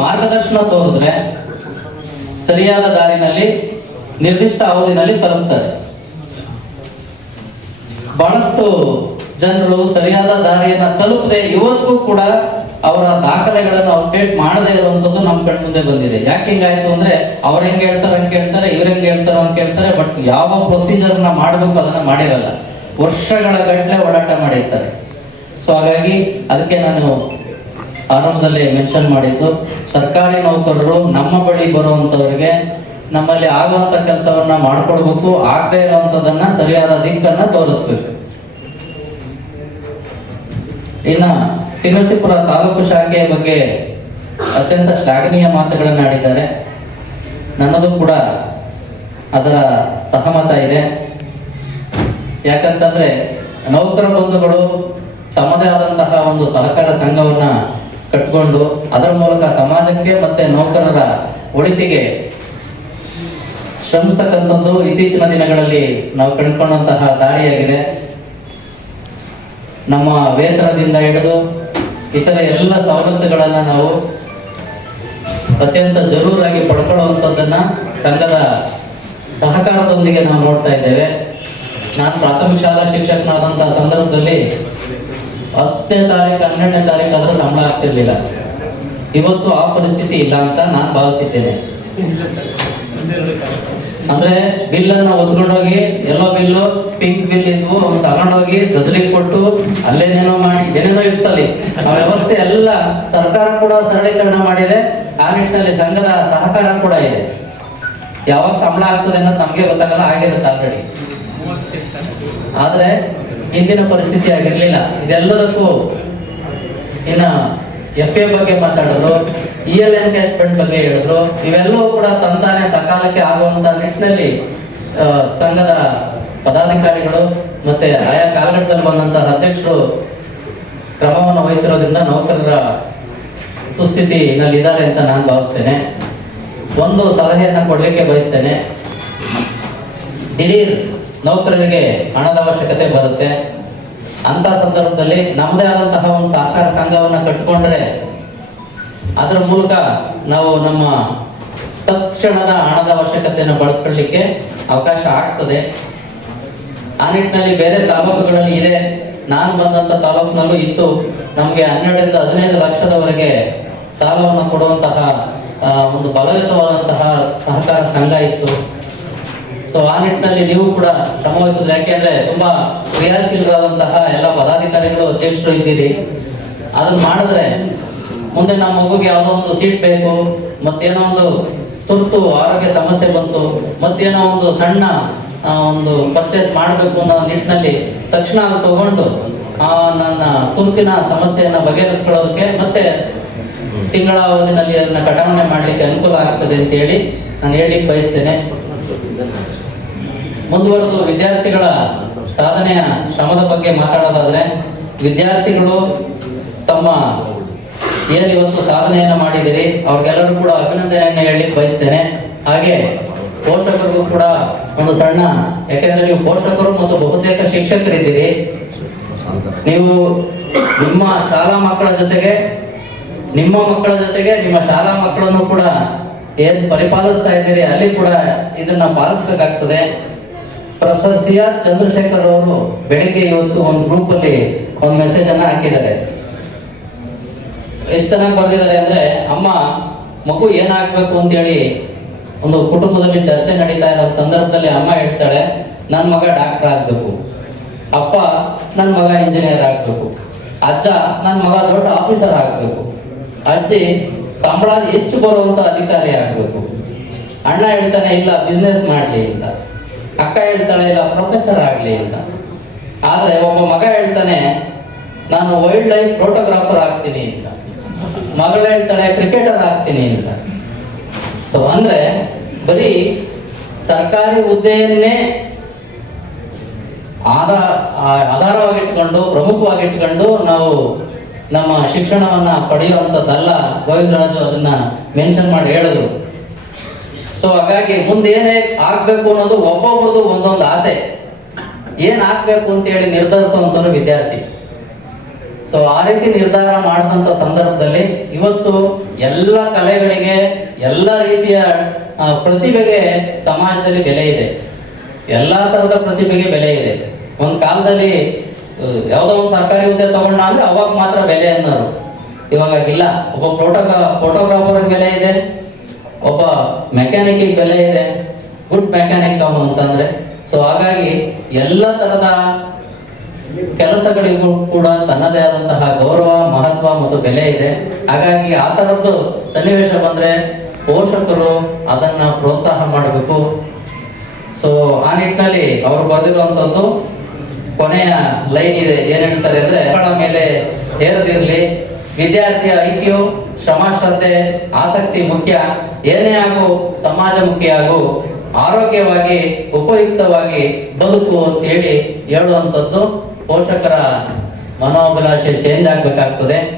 ಮಾರ್ಗದರ್ಶನ ತೋರಿದ್ರೆ ಸರಿಯಾದ ದಾರಿನಲ್ಲಿ ನಿರ್ದಿಷ್ಟ ಅವಧಿನಲ್ಲಿ ತಲುಪ್ತಾರೆ. ಬಹಳಷ್ಟು ಜನರು ಸರಿಯಾದ ದಾರಿಯನ್ನ ತಲುಪದೆ ಇವತ್ತಿಗೂ ಕೂಡ ಅವರ ದಾಖಲೆಗಳನ್ನು ಅಪ್ಡೇಟ್ ಮಾಡದೇ ಇರುವಂತದ್ದು ನಮ್ಮ ಕಣ್ಣ ಮುಂದೆ ಬಂದಿದೆ. ಯಾಕೆ ಹಿಂಗಾಯ್ತು ಅಂದ್ರೆ ಅವ್ರ ಹೆಂಗೆ ಹೇಳ್ತಾರೆ ಅಂತ ಕೇಳ್ತಾರೆ, ಇವ್ರ ಹೆಂಗೆ ಹೇಳ್ತಾರೋ ಅಂತ ಕೇಳ್ತಾರೆ, ಬಟ್ ಯಾವ ಪ್ರೊಸೀಜರ್ನ ಮಾಡಬೇಕು ಅದನ್ನ ಮಾಡಿರಲ್ಲ. ವರ್ಷಗಳ ಗಟ್ಟಲೆ ಓಡಾಟ ಮಾಡಿರ್ತಾರೆ. ಸೊ ಹಾಗಾಗಿ ಅದಕ್ಕೆ ನಾನು ಆರಂಭದಲ್ಲಿ ಮೆನ್ಷನ್ ಮಾಡಿದ್ದು, ಸರ್ಕಾರಿ ನೌಕರರು ನಮ್ಮ ಬಳಿ ಬರುವಂತವರಿಗೆ ನಮ್ಮಲ್ಲಿ ಆಗುವಂತ ಕೆಲಸವನ್ನ ಮಾಡ್ಕೊಡ್ಬೇಕು, ಆಗದೆ ಇರುವಂತದನ್ನ ಸರಿಯಾದ ದಿಕ್ಕನ್ನ ತೋರಿಸ್ಬೇಕು. ಇನ್ನ ತಿರುಸಿಪುರ ತಾಲೂಕು ಶಾಖೆಯ ಬಗ್ಗೆ ಅತ್ಯಂತ ಶ್ಲಾಘನೀಯ ಮಾತುಗಳನ್ನು ಆಡಿದ್ದಾರೆ. ನನ್ನದು ಕೂಡ ಅದರ ಸಹಮತ ಇದೆ. ಯಾಕಂತಂದ್ರೆ ನೌಕರ ಬಂಧುಗಳು ತಮ್ಮದೇ ಆದಂತಹ ಒಂದು ಸಹಕಾರ ಸಂಘವನ್ನ ಕಟ್ಕೊಂಡು ಅದರ ಮೂಲಕ ಸಮಾಜಕ್ಕೆ ಮತ್ತೆ ನೌಕರರ ಒಳಿತಿಗೆ ಶ್ರಮಿಸ್ತಕ್ಕಂಥದ್ದು ಇತ್ತೀಚಿನ ದಿನಗಳಲ್ಲಿ ನಾವು ಕಂಡುಕೊಂಡಂತಹ ದಾರಿಯಾಗಿದೆ. ನಮ್ಮ ವೇತನದಿಂದ ಹಿಡಿದು ಇತರ ಎಲ್ಲ ಸವಲತ್ತುಗಳನ್ನ ನಾವು ಅತ್ಯಂತ ಜರೂರಾಗಿ ಪಡ್ಕೊಳ್ಳುವಂಥದ್ದನ್ನ ಸಂಘದ ಸಹಕಾರದೊಂದಿಗೆ ನಾವು ನೋಡ್ತಾ ಇದ್ದೇವೆ. ನಾನು ಪ್ರಾಥಮಿಕ ಶಾಲಾ ಶಿಕ್ಷಕನಾದಂತಹ ಸಂದರ್ಭದಲ್ಲಿ 10ನೇ ತಾರೀಕು 12ನೇ ತಾರೀಕು ಆದ್ರೆ ಸಂಬಳ ಆಗ್ತಿರ್ಲಿಲ್ಲ. ಇವತ್ತು ಆ ಪರಿಸ್ಥಿತಿ ಇಲ್ಲ ಅಂತ ನಾನು ಭಾವಿಸಿದ್ದೇನೆ. ಅಂದ್ರೆ ಬಿಲ್ ಅನ್ನ ಒದ್ಕೊಂಡೋಗಿ ಎಲ್ಲೋ ಬಿಲ್ಲು ಪಿಂಕ್ ಬಿಲ್ ಇದ್ವು ಅವ್ನು ತಗೊಂಡೋಗಿ ಗಜಲಿಗೆ ಕೊಟ್ಟು ಅಲ್ಲೇನೇನೋ ಮಾಡಿ ಏನೇನೋ ಇರ್ತಲ್ಲಿ ಆ ವ್ಯವಸ್ಥೆ ಎಲ್ಲ ಸರ್ಕಾರ ಕೂಡ ಸರಳೀಕರಣ ಮಾಡಿದೆ. ಆ ನಿಟ್ಟಿನಲ್ಲಿ ಸಂಘದ ಸಹಕಾರ ಕೂಡ ಇದೆ. ಯಾವಾಗ ಸಂಬಳ ಆಗ್ತದೆ ಅನ್ನೋದು ನಮ್ಗೆ ಗೊತ್ತಾಗಲ್ಲ, ಆಗಿರುತ್ತೆ ಆಲ್ರೆಡಿ. ಆದ್ರೆ ಹಿಂದಿನ ಪರಿಸ್ಥಿತಿ ಆಗಿರ್ಲಿಲ್ಲ. ಇದೆಲ್ಲದಕ್ಕೂ ಇನ್ನ FA ಬಗ್ಗೆ ಮಾತಾಡಿದ್ರು, EL ಎನ್ಕ್ಯಾಶ್ಮೆಂಟ್ ಬಗ್ಗೆ ಹೇಳಿದ್ರು. ಇವೆಲ್ಲವೂ ಕೂಡ ತಂತಾನೆ ಸಕಾಲಕ್ಕೆ ಆಗುವಂತ ನಿಟ್ಟಿನಲ್ಲಿ ಸಂಘದ ಪದಾಧಿಕಾರಿಗಳು ಮತ್ತೆ ಆಯಾ ಕಾಲಘಟ್ಟದಲ್ಲಿ ಬಂದಂತಹ ಅಧ್ಯಕ್ಷರು ಕ್ರಮವನ್ನು ವಹಿಸಿರೋದ್ರಿಂದ ನೌಕರರ ಸುಸ್ಥಿತಿನಲ್ಲಿ ಇದ್ದಾರೆ ಅಂತ ನಾನು ಭಾವಿಸ್ತೇನೆ. ಒಂದು ಸಲಹೆಯನ್ನ ಕೊಡ್ಲಿಕ್ಕೆ ಬಯಸ್ತೇನೆ. ದಿಢೀರ್ ನೌಕರರಿಗೆ ಹಣದ ಅವಶ್ಯಕತೆ ಬರುತ್ತೆ. ಅಂತ ಸಂದರ್ಭದಲ್ಲಿ ನಮ್ಮದೇ ಆದಂತಹ ಒಂದು ಸಹಕಾರ ಸಂಘವನ್ನ ಕಟ್ಕೊಂಡ್ರೆ ಅದರ ಮೂಲಕ ನಾವು ನಮ್ಮ ತಕ್ಷಣದ ಹಣದ ಅವಶ್ಯಕತೆಯನ್ನು ಬಳಸ್ಕೊಳ್ಳಿಕ್ಕೆ ಅವಕಾಶ ಆಗ್ತದೆ. ಆ ನಿಟ್ಟಿನಲ್ಲಿ ಬೇರೆ ತಾಲೂಕುಗಳಲ್ಲಿ ಇದೆ, ನಾನು ಬಂದಂತ ತಾಲೂಕಿನಲ್ಲೂ ಇತ್ತು. ನಮಗೆ 12 ರಿಂದ 15 ಲಕ್ಷದವರೆಗೆ ಸಾಲವನ್ನು ಕೊಡುವಂತಹ ಒಂದು ಬಲಯುತವಾದಂತಹ ಸಹಕಾರ ಸಂಘ ಇತ್ತು. ಸೊ ಆ ನಿಟ್ಟಿನಲ್ಲಿ ನೀವು ಕೂಡ ಶ್ರಮ ವಹಿಸಿದ್ರೆ, ಯಾಕೆಂದ್ರೆ ತುಂಬಾ ಕ್ರಿಯಾಶೀಲರಾದಂತಹ ಎಲ್ಲ ಪದಾಧಿಕಾರಿಗಳು ಅಧ್ಯಕ್ಷರು ಇದ್ದೀರಿ. ಅದನ್ನ ಮಾಡಿದ್ರೆ ಮುಂದೆ ನಮ್ಮ ಮಗುಗೆ ಯಾವುದೋ ಒಂದು ಸೀಟ್ ಬೇಕು, ಮತ್ತೇನೋ ಒಂದು ತುರ್ತು ಆರೋಗ್ಯ ಸಮಸ್ಯೆ ಬಂತು, ಮತ್ತೇನೋ ಒಂದು ಸಣ್ಣ ಒಂದು ಪರ್ಚೇಸ್ ಮಾಡಬೇಕು ಅನ್ನೋ ನಿಟ್ಟಿನಲ್ಲಿ ತಕ್ಷಣ ಅದು ತಗೊಂಡು ನನ್ನ ತುರ್ತಿನ ಸಮಸ್ಯೆಯನ್ನ ಬಗೆಹರಿಸ್ಕೊಳ್ಳೋದಕ್ಕೆ ಮತ್ತೆ ತಿಂಗಳ ಅವಧಿನಲ್ಲಿ ಅದನ್ನ ಕಟಾವಣೆ ಮಾಡ್ಲಿಕ್ಕೆ ಅನುಕೂಲ ಆಗ್ತದೆ ಅಂತ ಹೇಳಿ ನಾನು ಹೇಳಿ ಬಯಸ್ತೇನೆ. ಮುಂದುವರೆದು ವಿದ್ಯಾರ್ಥಿಗಳ ಸಾಧನೆಯ ಶ್ರಮದ ಬಗ್ಗೆ ಮಾತಾಡೋದಾದ್ರೆ, ವಿದ್ಯಾರ್ಥಿಗಳು ತಮ್ಮ ಏನು ಇವತ್ತು ಸಾಧನೆಯನ್ನ ಮಾಡಿದಿರಿ ಅವ್ರಿಗೆಲ್ಲರೂ ಕೂಡ ಅಭಿನಂದನೆಯನ್ನ ಹೇಳಲಿಕ್ಕೆ ಬಯಸ್ತೇನೆ. ಹಾಗೆ ಪೋಷಕರಿಗೂ ಕೂಡ ಒಂದು ಸಣ್ಣ, ಯಾಕೆಂದ್ರೆ ನೀವು ಪೋಷಕರು ಮತ್ತು ಬಹುತೇಕ ಶಿಕ್ಷಕರಿದ್ದೀರಿ. ನೀವು ನಿಮ್ಮ ಶಾಲಾ ಮಕ್ಕಳ ಜೊತೆಗೆ ನಿಮ್ಮ ಶಾಲಾ ಮಕ್ಕಳನ್ನು ಕೂಡ ಏನ್ ಪರಿಪಾಲಿಸ್ತಾ ಇದ್ದೀರಿ ಅಲ್ಲಿ ಕೂಡ ಇದನ್ನ ಪಾಲಿಸಬೇಕಾಗ್ತದೆ. ಪ್ರೊಫೆಸರ್ CR ಚಂದ್ರಶೇಖರ್ ಅವರು ಬೆಳಿಗ್ಗೆ ಇವತ್ತು ಒಂದು ಗ್ರೂಪ್ ಅಲ್ಲಿ ಒಂದು ಮೆಸೇಜ್ ಅನ್ನ ಹಾಕಿದ್ದಾರೆ. ಎಷ್ಟು ಚೆನ್ನಾಗಿ ಬರೆದಿದ್ದಾರೆ ಅಂದ್ರೆ, ಅಮ್ಮ ಮಗು ಏನಾಗ್ಬೇಕು ಅಂತ ಹೇಳಿ ಒಂದು ಕುಟುಂಬದಲ್ಲಿ ಚರ್ಚೆ ನಡೀತಾ ಇರೋ ಸಂದರ್ಭದಲ್ಲಿ ಅಮ್ಮ ಹೇಳ್ತಾಳೆ, ನನ್ನ ಮಗ ಡಾಕ್ಟರ್ ಆಗ್ಬೇಕು, ಅಪ್ಪ ನನ್ನ ಮಗ ಇಂಜಿನಿಯರ್ ಆಗ್ಬೇಕು, ಅಜ್ಜ ನನ್ನ ಮಗ ದೊಡ್ಡ ಆಫೀಸರ್ ಆಗ್ಬೇಕು, ಅಜ್ಜಿ ಸಂಬಳ ಹೆಚ್ಚು ಬರುವಂತ ಅಧಿಕಾರಿ ಆಗ್ಬೇಕು, ಅಣ್ಣ ಹೇಳ್ತಾನೆ ಇಲ್ಲ ಬಿಸ್ನೆಸ್ ಮಾಡ್ಲಿ ಅಂತ, ಅಕ್ಕ ಹೇಳ್ತಾಳೆ ಇಲ್ಲ ಪ್ರೊಫೆಸರ್ ಆಗ್ಲಿ ಅಂತ. ಆದ್ರೆ ಒಬ್ಬ ಮಗ ಹೇಳ್ತಾನೆ ನಾನು ವೈಲ್ಡ್ ಲೈಫ್ ಫೋಟೋಗ್ರಾಫರ್ ಆಗ್ತೀನಿ ಅಂತ, ಮಗಳು ಹೇಳ್ತಾಳೆ ಕ್ರಿಕೆಟರ್ ಆಗ್ತೀನಿ ಅಂತ. ಸೊ ಅಂದ್ರೆ ಬರೀ ಸರ್ಕಾರಿ ಹುದ್ದೆಯನ್ನೇ ಆಧಾರವಾಗಿಟ್ಕೊಂಡು ಪ್ರಮುಖವಾಗಿಟ್ಕೊಂಡು ನಾವು ನಮ್ಮ ಶಿಕ್ಷಣವನ್ನ ಪಡೆಯುವಂಥದ್ದಲ್ಲ. ಗೋವಿಂದರಾಜು ಅದನ್ನ ಮೆನ್ಷನ್ ಮಾಡಿ ಹೇಳಿದ್ರು. ಸೊ ಹಾಗಾಗಿ ಮುಂದೆ ಏನೇ ಆಗ್ಬೇಕು ಅನ್ನೋದು ಒಬ್ಬೊಬ್ಬರದು ಒಂದೊಂದು ಆಸೆ, ಏನ್ ಆಗ್ಬೇಕು ಅಂತ ಹೇಳಿ ನಿರ್ಧರಿಸುವಂತವ್ರು ವಿದ್ಯಾರ್ಥಿ. ಸೊ ಆ ರೀತಿ ನಿರ್ಧಾರ ಮಾಡಿದಂಥ ಸಂದರ್ಭದಲ್ಲಿ ಇವತ್ತು ಎಲ್ಲ ಕಲೆಗಳಿಗೆ ಎಲ್ಲ ರೀತಿಯ ಪ್ರತಿಭೆಗೆ ಸಮಾಜದಲ್ಲಿ ಬೆಲೆ ಇದೆ. ಎಲ್ಲ ತರದ ಪ್ರತಿಭೆಗೆ ಬೆಲೆ ಇದೆ. ಒಂದು ಕಾಲದಲ್ಲಿ ಯಾವುದೋ ಒಂದು ಸರ್ಕಾರಿ ಹುದ್ದೆ ತಗೊಂಡ ಅಂದ್ರೆ ಅವಾಗ ಮಾತ್ರ ಬೆಲೆ ಅನ್ನೋರು. ಇವಾಗಾಗಿಲ್ಲ. ಒಬ್ಬ ಫೋಟೋಗ್ರಾಫರ್ ಬೆಲೆ ಇದೆ, ಒಬ್ಬ ಮೆಕ್ಯಾನಿಕ್ ಬೆಲೆ ಇದೆ, ಗುಡ್ ಮೆಕ್ಯಾನಿಕ್ ಅವನು ಅಂತಂದ್ರೆ. ಸೊ ಹಾಗಾಗಿ ಎಲ್ಲ ತರದ ಕೆಲಸಗಳಿಗೂ ಕೂಡ ತನ್ನದೇ ಆದಂತಹ ಗೌರವ, ಮಹತ್ವ ಮತ್ತು ಬೆಲೆ ಇದೆ. ಹಾಗಾಗಿ ಆ ತರದ್ದು ಸನ್ನಿವೇಶ ಬಂದ್ರೆ ಪೋಷಕರು ಅದನ್ನ ಪ್ರೋತ್ಸಾಹ ಮಾಡಬೇಕು. ಸೊ ಆ ನಿಟ್ಟಿನಲ್ಲಿ ಅವರು ಬರೆದಿರುವಂತದ್ದು ಕೊನೆಯ ಲೈನ್ ಇದೆ. ಏನ್ ಹೇಳ್ತಾರೆ ಅಂದ್ರೆ, ಮಕ್ಕಳ ಮೇಲೆ ಹೇರದಿರ್ಲಿ, ವಿದ್ಯಾರ್ಥಿಯ ಐಕ್ಯು, ಶ್ರಮ, ಶ್ರದ್ಧೆ, ಆಸಕ್ತಿ ಮುಖ್ಯ. ಏನೇ ಆಗು ಸಮಾಜಮುಖಿ ಹಾಗೂ ಆರೋಗ್ಯವಾಗಿ ಉಪಯುಕ್ತವಾಗಿ ಬದುಕು ಅಂತೇಳಿ ಹೇಳುವಂಥದ್ದು. ಪೋಷಕರ ಮನೋಭಿಲಾಷೆ ಚೇಂಜ್ ಆಗ್ಬೇಕಾಗ್ತದೆ.